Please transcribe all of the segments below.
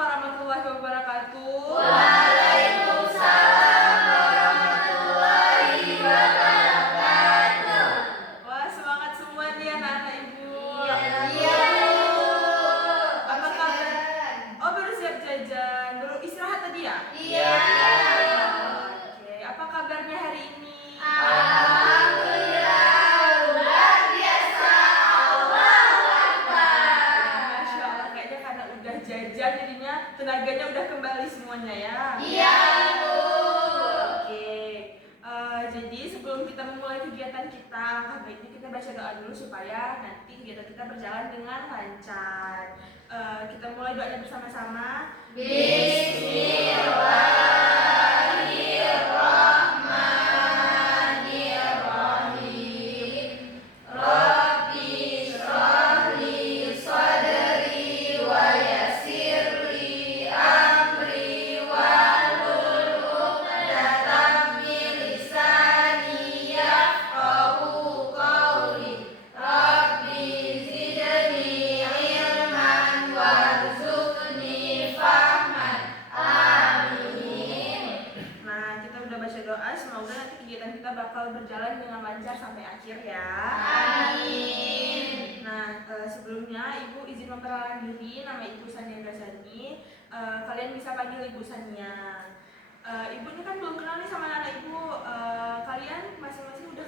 warahmatullahi wabarakatuh. Waalaikumsalam warahmatullahi wabarakatuh. Wah, semangat semua nih anak-anak ibu. Iya, Bu. Apa kabar? Oh, baru siap jajan. Baru istirahat tadi ya? Iya. Oke, apa kabarnya hari ini? Alhamdulillah, luar biasa. Allahu Akbar. Masya Allah, kayaknya karena udah jajan jadinya tenaganya udah kembali semuanya ya. Iya, Bu. Oke, jadi sebelum kita memulai kegiatan kita, alangkah baiknya kita baca doa dulu supaya nanti kegiatan kita berjalan dengan lancar. Kita mulai doanya bersama-sama. Bismillahirrahmanirrahim. Rabbi shrah li sadri wa yassir li amri wahlul 'uqdatam min lisani yafqahu qawli. Rabbi zidni ilman warzuqni fahman. Amin. Nah, kita udah baca doa, semoga nanti kegiatan kita bakal berjalan dengan lancar sampai akhir ya. Amin. Nah, sebelumnya Ibu izin memperkenalkan diri, nama Ibu Sania Dasani. Kalian bisa panggil Ibu Sania. Ibu ini kan belum kenal nih sama anak Ibu. Kalian masing-masing udah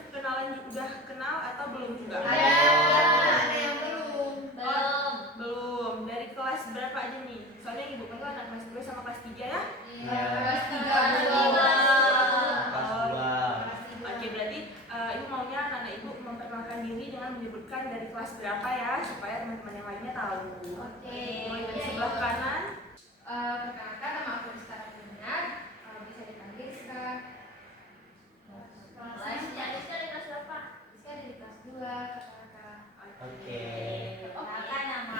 kenal atau belum juga? Ada yang belum. Belum. Dari kelas berapa aja nih? Soalnya Ibu panggil anak kelas 2 sama kelas 3 ya? Iya. Kelas 3 Oke, berarti Ibu maunya anak-anak Ibu memperkenalkan diri dengan menyebutkan dari kelas berapa ya, supaya teman-teman yang lainnya tahu. Oke. Mulai dari sebelah kanan. Perkenalkan, nama aku Rizka Rabinar. Bisa dipanggil Rizka. Kelasnya Rizka di kelas berapa? Rizka di kelas 2. Kakak. Oke. Perkenalkan, nama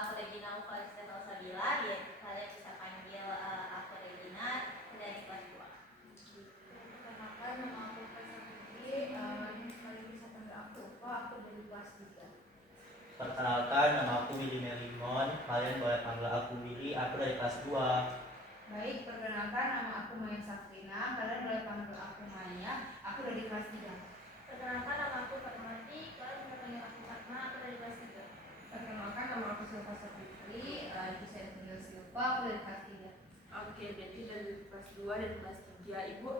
aku Regina Ufarisya Salsabila. Kalian bisa panggil aku Regina dari kelas 2. Perkenalkan, nama aku Faisal Putri. Kalian bisa panggil aku Ufa. Aku dari kelas 3. Perkenalkan, nama aku Willy Melimon. Kalian boleh panggil aku Willy, aku dari kelas 2. Baik, perkenalkan, nama aku Maya Safrina. Kalian boleh panggil aku Maya. Aku dari kelas 3. Perkenalkan, nama aku Fatmati. Kalian bisa panggil aku Fatma. Aku dari kelas 3. Perkenalkan, nama aku Silva Safitri. Bisa dipanggil Silva. Aku dari kelas 3. Oke, jadi dari kelas 2 dan kelas 3. Ibu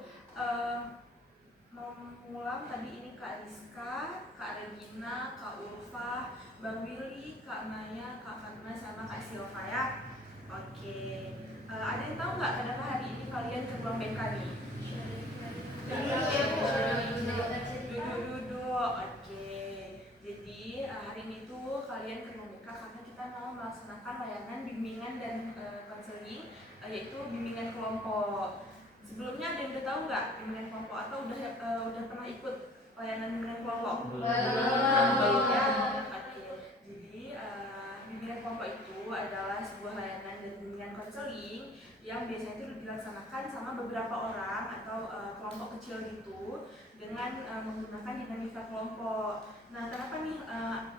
mau mengulang tadi ini Kak Rizka, Kak Regina, Kak Ulfa, Bang Willy, Kak Maya, Kak Fatma, sama Kak Silva ya. Oke, ada yang tahu nggak kenapa hari ini kalian ke ruang BK nih? Duduk. Oke, jadi hari ini tuh kalian ke ruang BK karena kita mau melaksanakan layanan bimbingan dan konseling, yaitu bimbingan kelompok. Sebelumnya ada yang udah tahu nggak bimbingan kelompok atau udah pernah ikut layanan bimbingan kelompok? Belum ya. Oke. Jadi bimbingan kelompok itu adalah sebuah layanan dan bimbingan konseling yang biasanya itu dilaksanakan sama beberapa orang atau kelompok kecil gitu dengan menggunakan dinamika kelompok. Nah, kenapa nih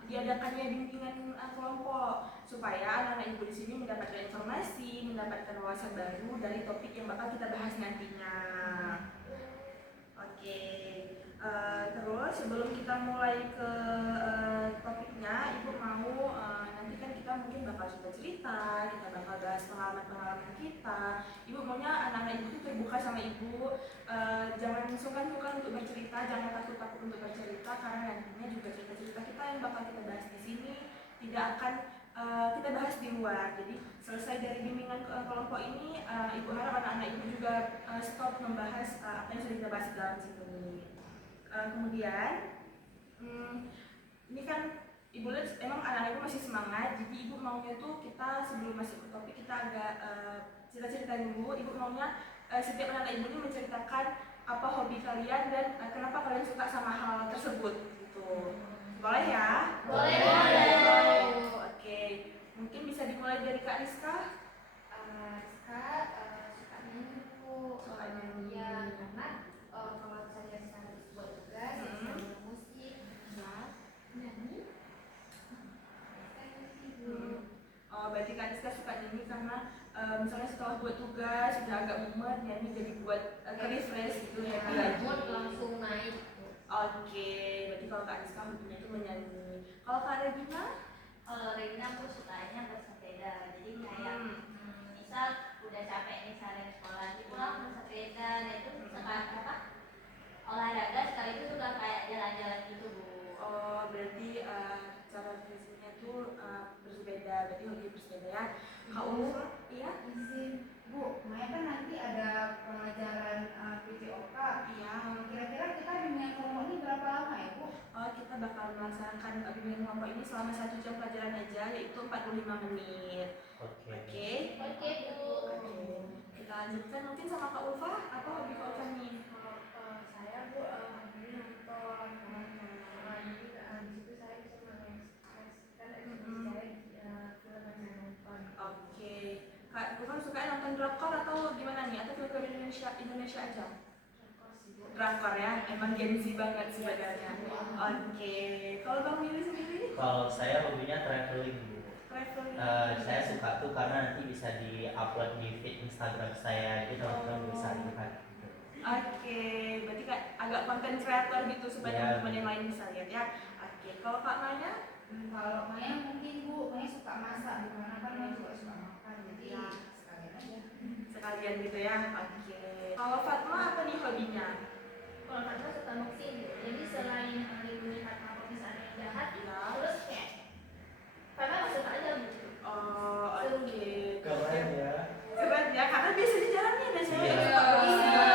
diadakannya bimbingan kelompok? Supaya anak-anak ibu di sini mendapatkan informasi, mendapatkan wawasan baru dari topik yang bakal kita bahas nantinya. Oke, terus sebelum kita mulai ke topiknya, ibu mau nanti kan kita mungkin bakal cerita, kita bakal bahas pengalaman-pengalaman kita. Ibu maunya anak-anak ibu itu terbuka sama ibu, jangan sungkan-sungkan untuk bercerita, jangan takut-takut untuk bercerita, karena nantinya juga cerita-cerita kita yang bakal kita bahas di sini tidak akan kita bahas di luar. Jadi selesai dari bimbingan kelompok ini, ibu harap anak-anak ibu juga stop membahas apa yang sudah kita bahas di dalam situ. Kemudian ini kan ibu lihat emang anak-anak ibu masih semangat, jadi ibu maunya tuh kita sebelum masuk ke topik kita agak cerita-cerita dulu. Ibu maunya setiap anak-anak ibu ini menceritakan apa hobi kalian dan kenapa kalian suka sama hal tersebut gitu. Boleh ya? Boleh. Oke, mungkin bisa dimulai dari Kak Rizka. Rizka suka nyanyi, Bu. Suka nyanyi. Ya, karena kalau saya harus buat tugas, saya suka musik. Nyanyi. Oh, berarti berarti Kak Rizka suka nyanyi karena misalnya setelah buat tugas sudah agak mumet, nyanyi jadi buat refresh gitu, happy lagi. Mood langsung naik. Oke, berarti kalau Kak Rizka hobinya itu menyanyi. Kalau Kak Regina? Kalau Regina aku sukanya bersepeda. Jadi kayak misal udah capek nih seharian sekolah, nanti pulang bersepeda, dan itu sekali olahraga sekaligus juga kayak jalan-jalan gitu Bu. Oh, berarti cara fisiknya tuh bersepeda, berarti hobi bersepeda ya. Kak Ulfa? Iya? Izin Bu, Maya kan nanti ada pelajaran PPOK. Iya. Kira-kira kita bimbingan kelompok ini berapa lama ya Bu? Oh, kita bakal melaksanakan bimbingan kelompok ini selama 1 jam pelajaran aja, yaitu 45 menit. Oke. Oke Bu. Kita lanjutkan mungkin sama Kak Ulfa. Apa hobi Kak Ulfa nih? Saya Bu, hobi nonton. Jadi di situ saya bisa mengekspresikan ekspresi saya film yang nonton. Oke. Kak Ulfa suka nonton drakor atau gimana nih? Atau film Indonesia aja? Drakor ya, emang Gen Z banget sebenarnya. Oke. Kalau Bang Willy sendiri? Kalau saya hobinya traveling Bu. Traveling. Saya suka tuh karena nanti bisa di-upload di feed Instagram saya, jadi teman-teman bisa lihat gitu. Oke, berarti Kak agak konten creator gitu supaya Ya. teman-teman yang lain bisa lihat ya. Oke, kalau Kak Maya? Kalau Maya mungkin Bu, Maya suka masak, dimana kan Maya juga suka makan, jadi Ya. sekalian aja. Sekalian gitu ya. Oke. Kalau Fatma apa nih hobinya? Kalau Fatma suka boxing, jadi selain melindungi Fatma kalau misalnya yang jahat, Ya. terus kayak Fatma masuk aja Bu. Oh, Seru. oke. Keren ya. Keren ya, karena biasanya jarang nih ada cewek yang Iya. suka boxing. Iya.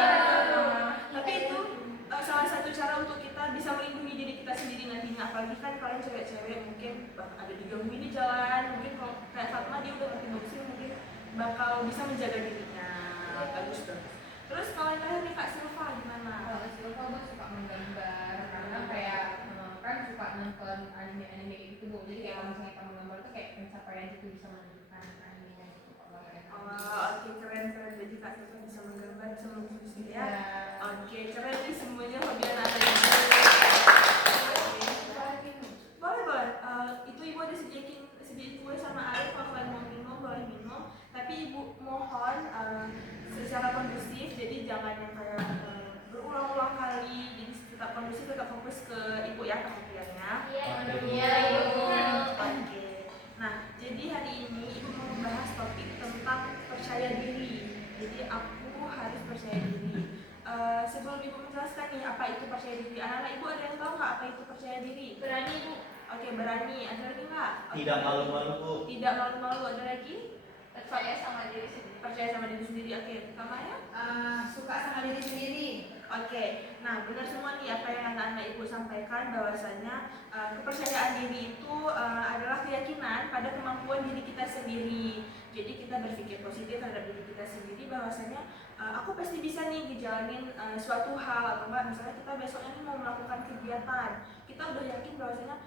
Tapi itu salah satu cara untuk kita bisa melindungi diri kita sendiri nantinya. Apalagi kan kalian cewek-cewek mungkin ada digangguin di jalan, mungkin kalau kayak Fatma dia udah ngerti boxing mungkin bakal bisa menjaga dirinya. Bagus tuh. Terus kalau yang terakhir nih Kak Silva gimana? Kalau Silva gue suka menggambar, karena kayak kan suka nonton anime gitu Bu. Jadi kayak kalau misalnya kamu gambar tuh kayak pencapaian itu bisa menunjukkan animenya gitu. Oke, keren. Jadi Kak Silva bisa menggambar, bisa melukis gitu ya. Oke, keren nih semuanya hobi anak-anak ibu. Boleh. Itu ibu ada sediain kue sama air kalau kalian mau minum boleh minum. Tapi ibu mohon secara kondusif, jadi jangan yang kayak berulang-ulang kali. Jadi tetap kondusif, tetap fokus ke ibu ya perhatiannya. Iya Ibu. Oke. Nah, jadi hari ini ibu mau membahas topik tentang percaya diri. Jadi aku harus percaya diri. Sebelum ibu menjelaskan nih apa itu percaya diri, anak-anak ibu ada yang tahu nggak apa itu percaya diri? Berani Bu. Oke, berani. Ada lagi nggak? Tidak malu-malu Bu. Tidak malu-malu. Ada lagi? Percaya sama diri sendiri. Percaya sama diri sendiri. Oke, Kamaya? Suka sama diri sendiri. Oke, nah benar semua nih apa yang anak-anak ibu sampaikan bahwasanya kepercayaan diri itu adalah keyakinan pada kemampuan diri kita sendiri. Jadi kita berpikir positif terhadap diri kita sendiri bahwasanya aku pasti bisa nih ngejalanin suatu hal atau enggak misalnya kita besoknya nih mau melakukan kegiatan, kita udah yakin bahwasanya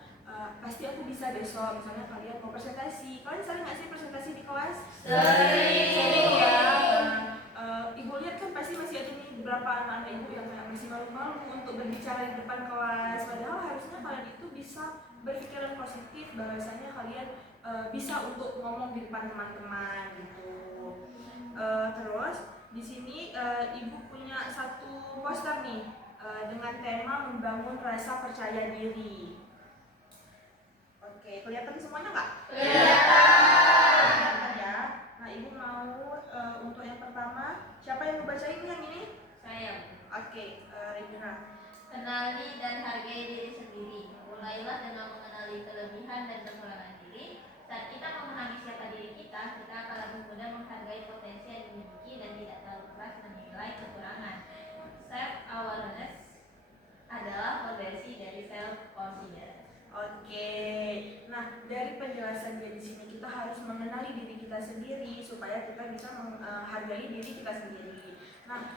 pasti aku bisa besok. Misalnya kalian mau presentasi, kalian sering nggak sih presentasi di kelas? Sering ya. Ibu lihat kan pasti masih ada nih beberapa anak-anak ibu yang kayak masih malu-malu untuk berbicara di depan kelas. Padahal harusnya kalian itu bisa berpikiran positif bahwasanya kalian bisa untuk ngomong di depan teman-teman gitu. Terus di sini ibu punya satu poster nih dengan tema membangun rasa percaya diri. Oke, kelihatan semuanya nggak? Kelihatan ya. Nah, ibu mau untuk yang pertama, siapa yang mau bacain yang ini? Saya. Oke, Regina. Kenali dan hargai diri sendiri. Mulailah dengan mengenali kelebihan dan kekurangan diri. Saat kita memahami siapa diri kita akan lebih mudah menghargai potensi yang dimiliki dan tidak terlalu keras menilai kekurangan. Self awareness adalah versi dari self confidence. Oke, nah dari penjelasannya di sini kita harus mengenali diri kita sendiri supaya kita bisa menghargai diri kita sendiri. Nah,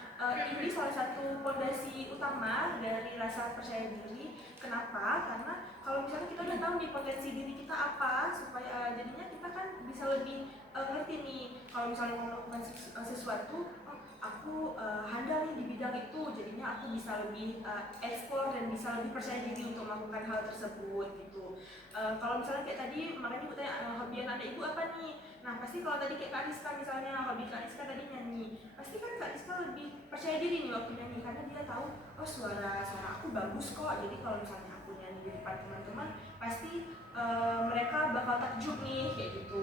ini salah satu fondasi utama dari rasa percaya diri. Kenapa? Karena kalau misalnya kita udah tahu nih potensi diri kita apa, supaya jadinya kita kan bisa lebih ngerti nih kalau misalnya mau melakukan sesuatu, oh, aku handal nih di bidang itu, jadinya aku bisa lebih explore dan bisa lebih percaya diri untuk melakukan hal tersebut gitu. Kalau misalnya kayak tadi, makanya ibu tanya hobi anak ibu apa nih. Nah pasti kalau tadi kayak Kak Rizka misalnya, hobi Kak Rizka tadi nyanyi, pasti kan Kak Rizka lebih percaya diri nih waktu nyanyi, karena dia tahu oh suara aku bagus kok. Jadi kalau misalnya aku nyanyi di depan teman-teman, pasti mereka bakal takjub nih kayak gitu.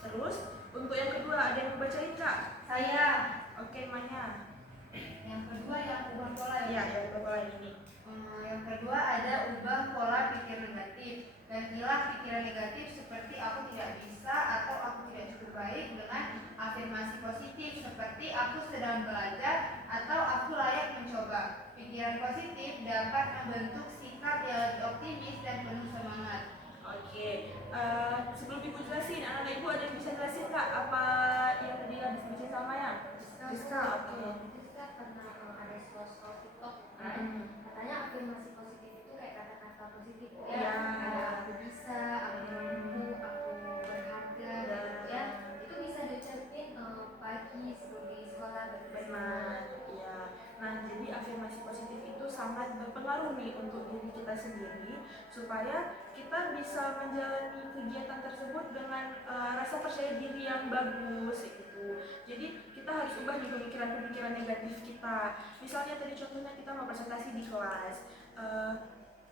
Terus untuk yang kedua ada yang mau bacain Kak? Saya. Oke, Manya. Yang kedua yang ubah pola Iya, yang ubah pola ini. Yang kedua ada ubah pola pikir negatif. Gantilah pikiran negatif seperti aku tidak bisa atau aku tidak cukup baik dengan afirmasi positif seperti aku sedang belajar atau aku layak mencoba. Pikiran positif dapat membentuk sikap yang lebih optimis dan penuh semangat. Oke, sebelum ibu jelasin, anak ibu ada yang bisa jelasin Kak apa yang tadi habis bicara sama ya? Rizka, oke. Rizka pernah ada scroll TikTok kan, katanya afirmasi positif itu kayak kata-kata positif ya, Iya. kayak aku bisa, aku mampu, aku berharga gitu ya. Itu bisa diucapin pagi sebelum di sekolah Benar, iya. Nah, jadi afirmasi positif itu sangat berpengaruh nih untuk diri kita sendiri supaya kita bisa menjalani kegiatan tersebut dengan rasa percaya diri yang bagus gitu. Jadi kita harus ubah nih pemikiran-pemikiran negatif kita. Misalnya tadi contohnya kita mau presentasi di kelas.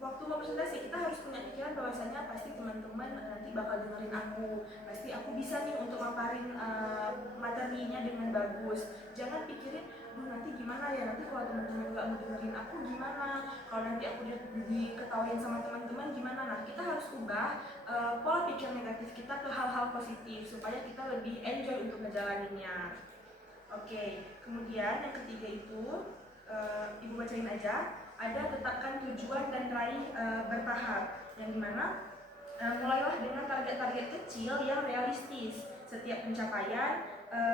Waktu mau presentasi kita harus punya pikiran bahwasanya pasti teman-teman nanti bakal dengerin aku, pasti aku bisa nih untuk maparin materinya dengan bagus. Jangan pikirin, nanti gimana ya, nanti kalau teman-teman nggak mau dengerin aku gimana, kalau nanti aku diketawain sama teman-teman gimana. Nah kita harus ubah pola pikir negatif kita ke hal-hal positif supaya kita lebih enjoy untuk ngejalaninnya. Oke, kemudian yang ketiga itu ibu bacain aja. Ada tetapkan tujuan dan raih bertahap, yang dimana mulailah dengan target-target kecil yang realistis. Setiap pencapaian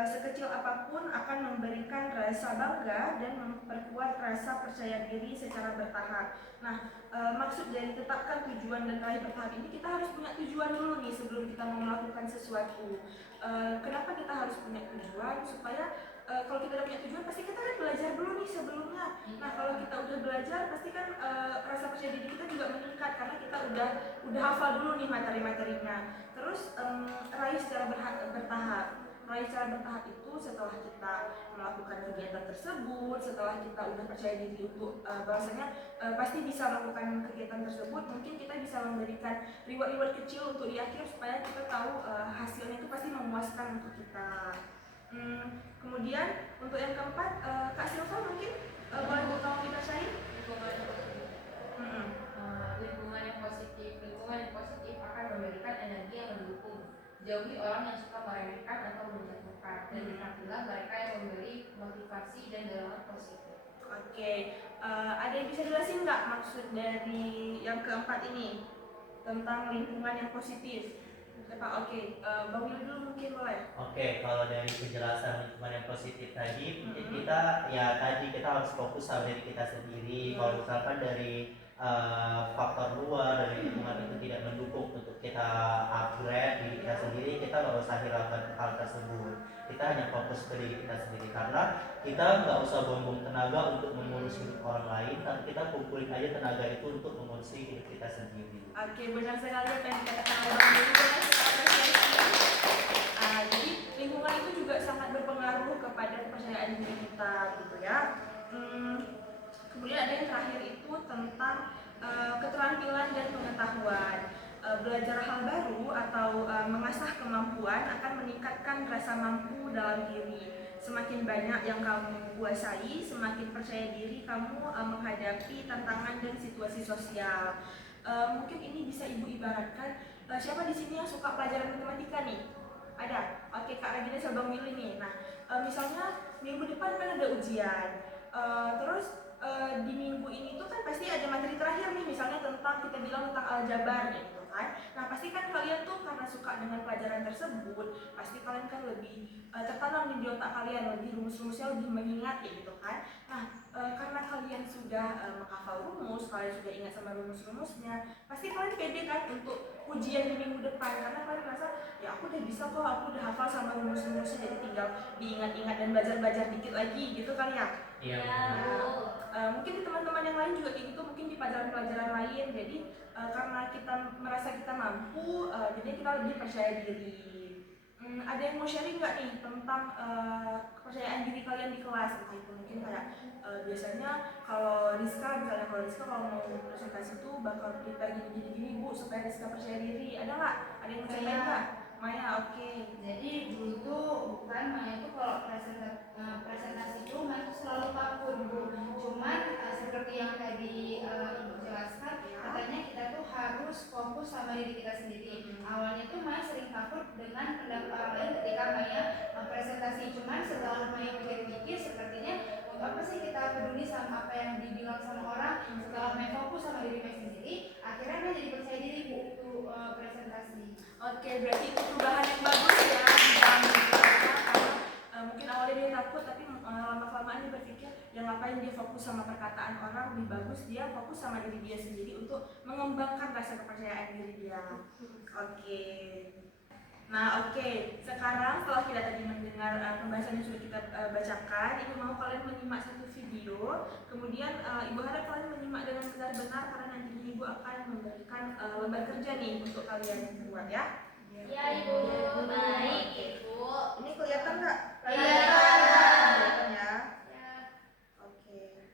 sekecil apapun akan memberikan rasa bangga dan memperkuat rasa percaya diri secara bertahap. Nah, maksud dari tetapkan tujuan dan raih bertahap ini, kita harus punya tujuan dulu nih sebelum kita mau melakukan sesuatu. Kenapa kita harus punya tujuan? Supaya kalau kita udah punya tujuan, pasti kita kan belajar dulu nih sebelumnya. Nah kalau kita udah belajar, pasti kan rasa percaya diri kita juga meningkat karena kita udah hafal dulu nih materi-materinya. Terus raih secara bertahap. Raih secara bertahap itu setelah kita melakukan kegiatan tersebut, setelah kita udah percaya diri untuk bahwasanya pasti bisa melakukan kegiatan tersebut, mungkin kita bisa memberikan reward-reward kecil untuk di akhir supaya kita tahu hasilnya itu pasti memuaskan untuk kita. Kemudian untuk yang keempat, Kak Silva mungkin boleh tolong dibacain? Lingkungan yang positif akan memberikan energi yang mendukung. Jauhi orang yang suka meremehkan atau menjatuhkan, dan dekatilah mereka yang memberi motivasi dan dorongan positif. Oke, ada yang bisa jelasin nggak maksud dari yang keempat ini tentang lingkungan yang positif? Pak, oke, Bang Willy dulu mungkin boleh. Oke, kalau dari penjelasan lingkungan yang positif tadi, mungkin kita harus fokus sama diri kita sendiri. Kalau misalkan dari faktor luar dari lingkungan itu tidak mendukung untuk kita upgrade diri kita sendiri, kita nggak usah hiraukan hal tersebut. Kita hanya fokus ke diri kita sendiri, karena kita nggak usah buang-buang tenaga untuk mengurus hidup orang lain, tapi kita kumpulin aja tenaga itu untuk mengurus hidup kita sendiri. Oke, benar sekali apa yang dikatakan oleh Bang Willy. Jadi lingkungan itu juga sangat berpengaruh kepada kepercayaan diri kita gitu ya. Kemudian ada yang terakhir itu tentang keterampilan dan pengetahuan. Belajar hal baru atau mengasah kemampuan akan meningkatkan rasa mampu dalam diri. Semakin banyak yang kamu kuasai, semakin percaya diri kamu menghadapi tantangan dan situasi sosial. Mungkin ini bisa ibu ibaratkan, siapa di sini yang suka pelajaran matematika nih? Ada? Oke, Kak Regina sama Bang Willy nih. Nah, misalnya minggu depan kan ada ujian. Terus di minggu ini tuh kan pasti ada materi terakhir nih, misalnya tentang kita bilang tentang aljabar gitu kan. Nah pasti kan kalian tuh karena suka dengan pelajaran tersebut, pasti kalian kan lebih tertanam di otak kalian, lebih rumus-rumusnya lebih mengingat ya gitu kan. Nah karena kalian sudah menghafal rumus, kalian sudah ingat sama rumus-rumusnya, pasti kalian pede kan untuk ujian di minggu depan, karena kalian merasa ya aku udah bisa kok, aku udah hafal sama rumus-rumusnya, jadi tinggal diingat-ingat dan belajar-belajar dikit lagi gitu kan ya. Iya. Mungkin di teman-teman yang lain juga kayak gitu, mungkin di pelajaran-pelajaran lain. Jadi karena kita merasa kita mampu, jadi kita lebih percaya diri. Ada yang mau sharing nggak nih tentang kepercayaan diri kalian di kelas? Entah itu mungkin kayak biasanya kalau Rizka kalau mau presentasi tuh bakal prepare gini Bu supaya Rizka percaya diri. Ada nggak? Ada yang mau ceritain nggak? Maya, oke. Jadi dulu tuh bukan Maya tuh kalau presentasi itu Maya tuh selalu takut Bu. Cuman seperti yang tadi Ibu jelaskan, katanya kita tuh harus fokus sama diri kita sendiri. Awalnya tuh Maya sering takut dengan pendapat orang lain ketika Maya presentasi. Cuman setelah Maya pikir-pikir, sepertinya untuk apa sih kita peduli sama apa yang dibilang sama orang. Setelah Maya fokus sama diri Maya sendiri, akhirnya Maya jadi percaya diri Bu untuk presentasi. Oke, berarti itu perubahan yang bagus ya di dalam diri kita, karena mungkin awalnya dia takut, tapi lama-kelamaan dia berpikir yang ngapain dia fokus sama perkataan orang, lebih bagus dia fokus sama diri dia sendiri untuk mengembangkan rasa kepercayaan diri dia. Oke. Nah, sekarang setelah kita tadi mendengar pembahasan yang sudah kita bacakan, Ibu mau kalian menyimak satu video, kemudian Ibu harap kalian menyimak dengan benar-benar karena nanti Ibu akan memberikan lembar kerja nih untuk kalian buat ya. Ya Ibu, baik Ibu. Ini kelihatan nggak? Kelihatan ya. Oke.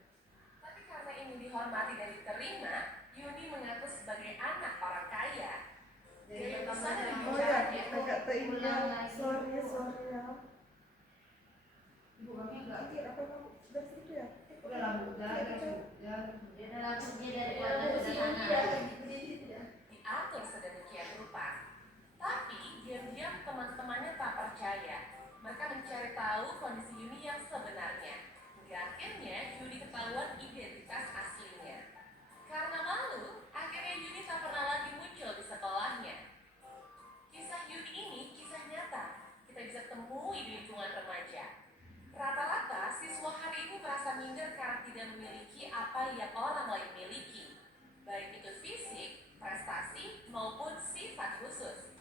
Tapi karena ingin dihormati dan diterima, Yuni mengaku sebagai anak orang kaya. Jadi bisa dari agak teringat. Sorry ya. Ibu kami enggak. Oke, apa kamu sudah situ ya? Udah lampu, jangan Lagunya dari warna sederhana. diatur sedemikian rupa. Tapi diam-diam teman-temannya tak percaya. Mereka mencari tahu kondisi Yuni yang sebenarnya. Hingga akhirnya Yuni ketahuan identitas aslinya. Karena malu, akhirnya Yuni tak pernah lagi muncul di sekolahnya. Kisah Yuni ini kisah nyata. Kita bisa temui di lingkungan remaja. Rata-rata siswa hari ini merasa minder karena tidak memiliki apa yang orang lain miliki, baik itu fisik, prestasi, maupun sifat khusus.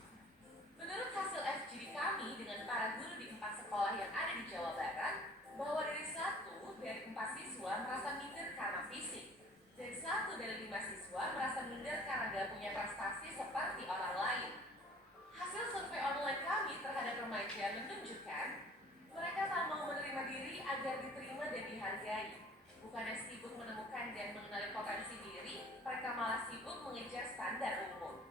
Menurut hasil FGD kami dengan para guru di 4 sekolah yang ada di Jawa Barat, bahwa dari 1 dari 4 siswa merasa minder karena fisik, dan 1 dari 5 siswa merasa minder karena gak punya prestasi seperti orang lain. Hasil survei online kami terhadap remaja menunjukkan mereka tak mau menerima diri agar diterima dan dihargai. Bukannya sibuk menemukan dan mengenali potensi diri, mereka malah sibuk mengejar standar umum.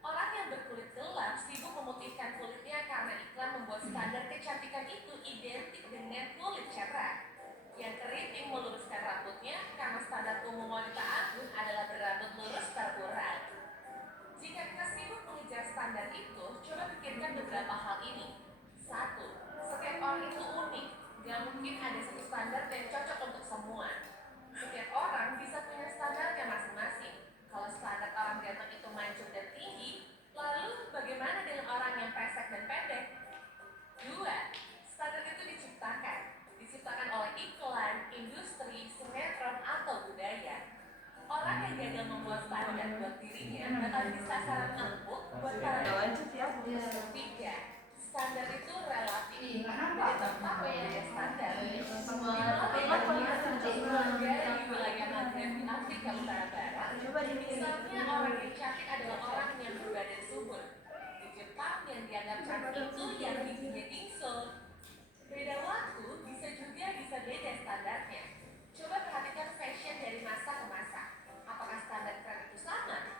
Orang yang berkulit gelap sibuk memutihkan kulitnya karena iklan membuat standar kecantikan itu identik dengan kulit cerah. Yang keriting meluruskan rambutnya karena standar umum wanita anggun adalah berambut lurus terurai. Jika kita sibuk mengejar standar itu, coba pikirkan beberapa hal ini. 1. Setiap orang itu unik, gak mungkin ada satu standar yang cocok untuk semua. Setiap orang bisa punya standarnya masing-masing. Kalau standar orang ganteng itu mancung dan tinggi, lalu bagaimana dengan orang yang pesek dan pendek? 2. Standar itu diciptakan oleh iklan, industri, sinetron, atau budaya. Orang yang gagal membuat standar buat dirinya bakal jadi sasaran empuk buat para Lanjut ya. 3. Standar itu relatif. Kenapa? Dari tempat berbeda standar. Di wilayah Maghreb di Afrika Utara Barat, misalnya orang yang cantik adalah orang yang berbadan subur. Di Jepang yang dianggap cantik itu yang giginya bingsul. Beda waktu bisa beda standarnya. Coba perhatikan fashion dari masa ke masa. Apakah standar tren itu sama?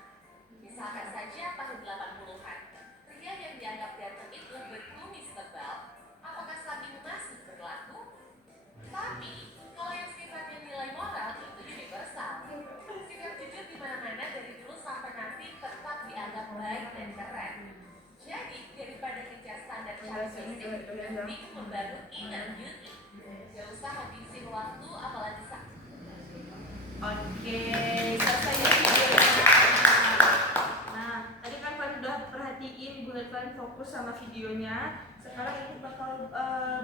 Misalkan saja tahun 80-an. Pria yang dianggap ganteng itu berkumis tebal, apakah saat ini masih berlaku? Tapi, kalau yang sifatnya nilai moral itu universal. Sikap jujur di mana-mana dari dulu sampai nanti tetap dianggap baik dan keren. Jadi, daripada kejar standar cantik fisik, mending membangun inner beauty. Gak usah habisin waktu, apalagi saat. Oke, selesai ya videonya. Nah, tadi kan kalian udah perhatiin, buat kalian fokus sama videonya. Sekarang ini bakal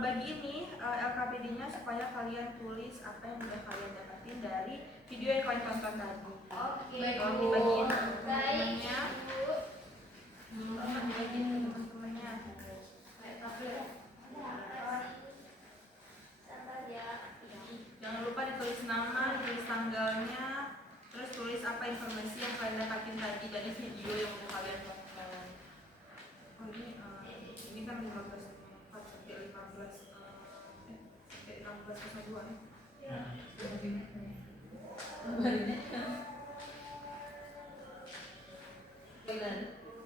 bagi ini LKPD-nya supaya kalian tulis apa yang udah kalian dapatin dari video yang kalian tonton tadi. Oke. Tolong dibagiin ke Baik teman-temannya. Ibu. Dibagiin ke teman-temannya. kan 15.4 sampai 16.02 ya.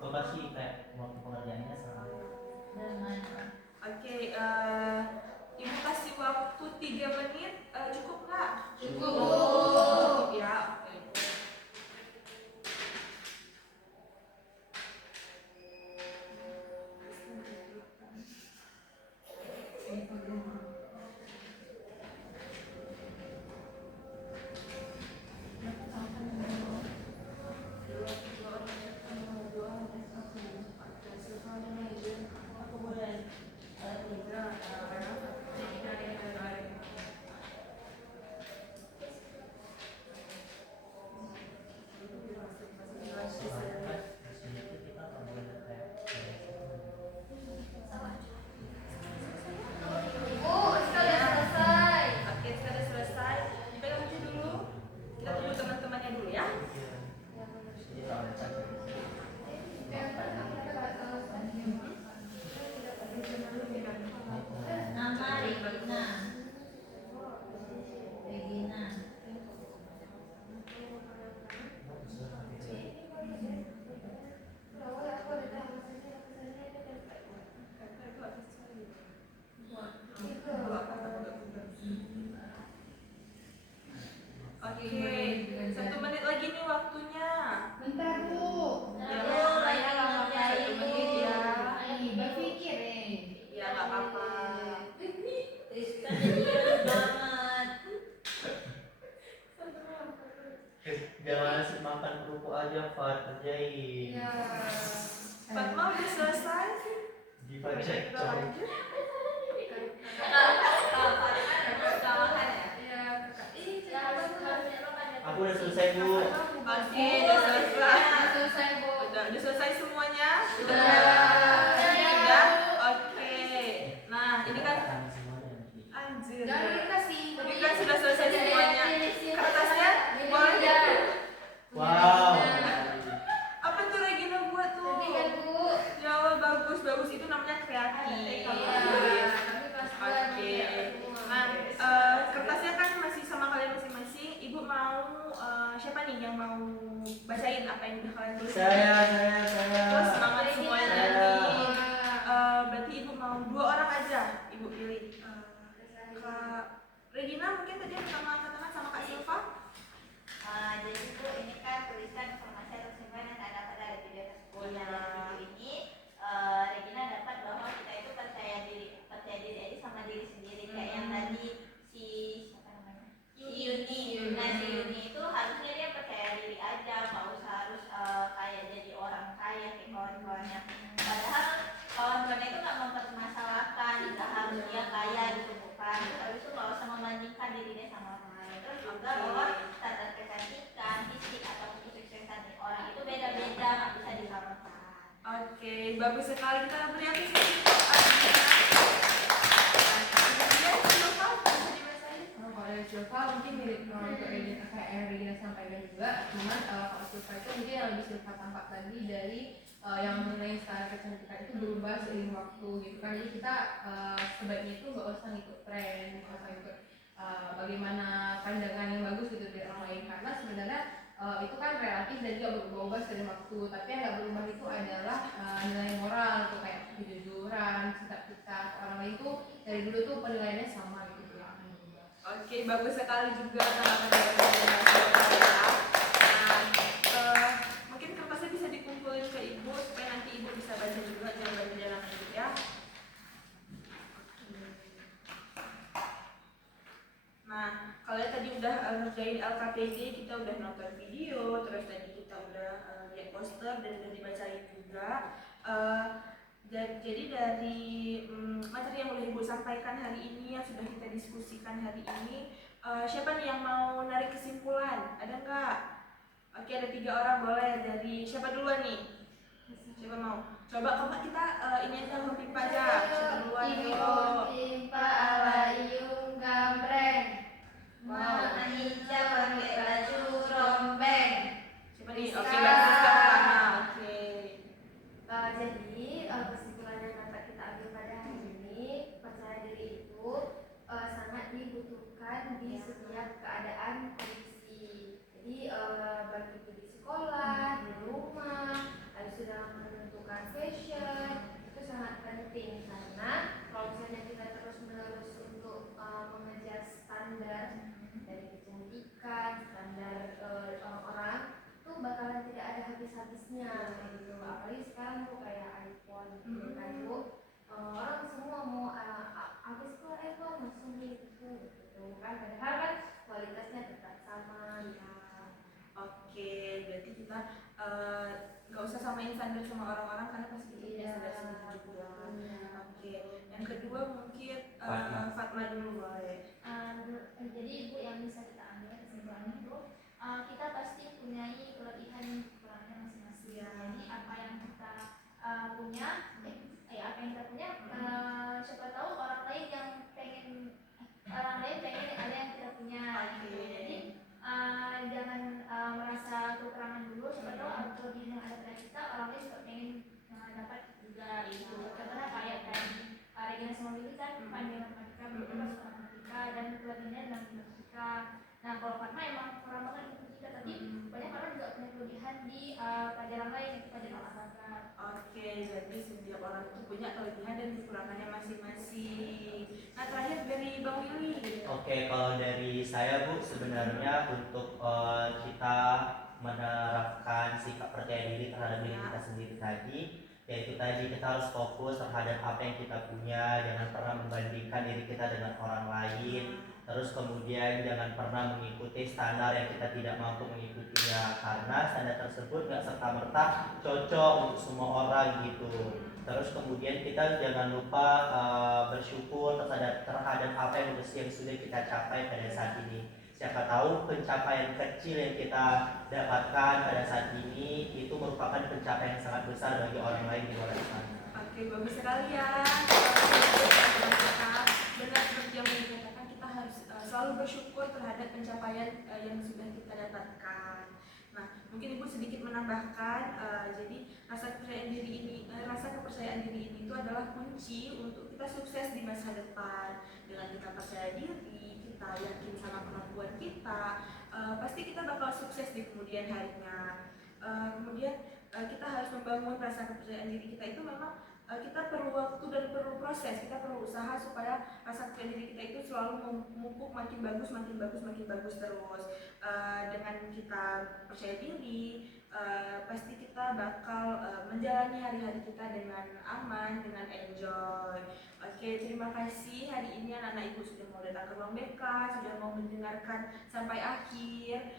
Oh pasti kayak waktu pengerjaannya sama. Oke, Ibu kasih waktu 3 menit, cukup nggak? Cukup. Ya, oke. Oke, sudah selesai. Dipegang aja dulu. Kita tunggu teman-temannya dulu ya. Nama Regina. Oke, 1 menit lagi nih waktunya. Bentar Bu. Ya, Saya lama kali 1 menit ya. berpikir Ya nggak apa-apa. Jangan asik makan kerupuk aja, Fat, kerjain. Fatma udah selesai. Diva cek Kita lanjut. Aku udah selesai, Bu. Oke, udah selesai. Selesai Bu. Udah selesai semuanya? Sudah. Sudah? Oke. Nah, ini kan anjir. Jangan dikasih. Ini kan sudah selesai semuanya. Kertasnya boleh Ya. Wow. apa tuh Regina buat tuh? Nanti kan Bu. Ya Allah, bagus bagus, itu namanya kreatif. Oke. Nah, kertasnya kan masih sama kalian masing-masing. Ibu mau siapa nih yang mau bacain apa yang udah kalian tulis? Saya. Terus semangat semuanya Saya. nanti. Berarti ibu mau 2 orang aja. Ibu pilih. Kak Regina mungkin tadi pertama katakan sama Kak Silva. Jadi Bu, ini kan tulisan informasi atau kesimpulan yang ada pada video tersebut. Iya. Nah, dari video ini Regina dapat bahwa kita itu percaya diri aja sama diri sendiri. Kayak yang tadi si siapa namanya? Si Yuni. Nah, si Yuni itu harusnya dia percaya diri aja, nggak usah harus kayak jadi orang kaya kayak kawan-kawannya. Padahal kawan-kawannya itu nggak mempermasalahkan, nggak harus dia kaya gitu bukan. Habis itu nggak usah membandingkan dirinya sama orang lain. Terus juga bahwa standar kecantikan, fisik ataupun kesuksesan orang itu beda-beda, nggak bisa disamakan. Oke, bagus sekali, kita beri apresiasi. Kemudian Silva bisa dibacain. Kalau dari Silva mungkin mirip untuk Regina kayak yang Regina sampaikan juga, cuman kalau Silva itu mungkin yang lebih Silva tampak tadi dari yang mengenai standar kecantikan itu berubah seiring waktu gitu kan. Jadi kita sebaiknya itu nggak usah ngikut tren, nggak usah ikut bagaimana pandangan yang bagus gitu dari orang lain, karena sebenarnya itu kan relatif dan juga berubah seiring waktu. Tapi yang nggak berubah itu adalah nilai moral tuh, kayak kejujuran, sikap kita ke orang lain tuh dari dulu tuh penilaiannya sama gitu ya. Oke, bagus sekali juga tanggapan dari Silva. Nah, mungkin kertasnya bisa dikumpulin ke ibu supaya nanti ibu bisa baca juga jawaban-jawaban ibu ya. Nah, kalian tadi udah ngerjain LKPD, kita udah nonton video, terus tadi kita udah lihat poster dan udah dibacain juga. Jadi dari materi yang udah ibu sampaikan hari ini, yang sudah kita diskusikan hari ini, siapa nih yang mau narik kesimpulan? Ada nggak? Oke, ada 3 orang, boleh. Dari siapa duluan nih? Siapa mau? Coba kita ini aja pipa aja. Siapa duluan? Timpa alayung gambreng. Anissa pakai baju rombeng. Siapa nih? Oke, bagus, yang pertama. Oke. Jadi kesimpulan yang dapat kita ambil orang semua mau habis keluar dong langsung gitu kan, padahal kan kualitasnya tetap sama ya. Oke, berarti kita nggak usah samain standar sama orang-orang karena pasti kita punya standar sendiri juga. Oke, yang kedua mungkin Fatma dulu boleh. Jadi ibu yang bisa kita ambil kesimpulannya itu kita pasti punya kelebihan kekurangannya masing-masing. Ya. Jadi apa yang kita punya, apa yang kita punya, siapa tahu orang lain pengen ada yang kita punya. Gitu. Jadi jangan merasa kekurangan dulu, siapa tahu ada kelebihan yang ada pada kita, orang lain juga pengen dapat juga. Gitu. Contohnya kayak Regina sama Billy kan pandai matematika, begitu kan suka matematika dan kelebihannya dalam matematika. Nah kalau Fatma emang kurang banget di matematika, tapi banyak orang juga punya kelebihan di pelajaran lain, yaitu pelajaran olahraga. Oke, jadi setiap orang itu punya kelebihan dan kekurangannya masing-masing. Nah terakhir dari Bang Willy. Oke, kalau dari saya Bu, sebenarnya untuk kita menerapkan sikap percaya diri terhadap diri kita sendiri tadi, yaitu tadi kita harus fokus terhadap apa yang kita punya, jangan pernah membandingkan diri kita dengan orang lain, terus kemudian jangan pernah mengikuti standar yang kita tidak mampu mengikutinya, karena standar tersebut nggak serta-merta cocok untuk semua orang gitu. Terus kemudian kita jangan lupa bersyukur terhadap apa yang sudah kita capai pada saat ini. Siapa tahu pencapaian kecil yang kita dapatkan pada saat ini itu merupakan pencapaian yang sangat besar bagi orang lain di luar sana. Oke, bagus sekali ya. Benar seperti yang dikatakan, kita harus selalu bersyukur terhadap pencapaian yang sudah kita dapatkan. Nah, mungkin Ibu sedikit menambahkan, jadi rasa kepercayaan diri ini itu adalah kunci untuk kita sukses di masa depan. Dengan kita percaya diri, kita yakin sama kemampuan kita, pasti kita bakal sukses di kemudian harinya. Kemudian kita harus membangun rasa kepercayaan diri kita itu memang kita perlu waktu dan perlu proses, kita perlu usaha supaya rasa kepercayaan diri kita itu selalu memupuk makin bagus terus. Dengan kita percaya diri, pasti kita bakal menjalani hari-hari kita dengan aman, dengan enjoy. Oke, terima kasih hari ini anak-anak Ibu sudah mau datang ke ruang BK, sudah mau mendengarkan sampai akhir.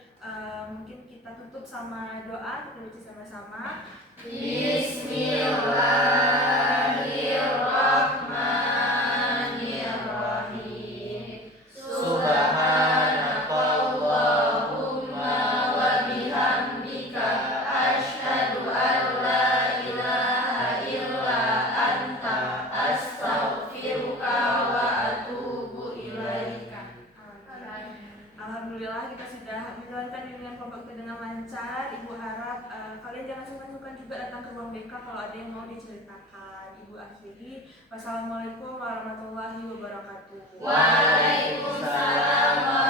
Mungkin kita tutup sama doa, kita baca sama-sama. Bismillahirrahmanirrahim. Subhanakallahumma wa bihamdika asyhadu an la ilaha illa anta astaghfiruka wa atubu ilaika. Alhamdulillah kita sudah menjalankan bimbingan kelompok kita dengan lancar. Ibu harap kalian jangan sungkan-sungkan juga datang ke ruang BK kalau ada yang mau diceritakan. Ibu akhiri. Wassalamualaikum warahmatullahi wabarakatuh. Waalaikumsalam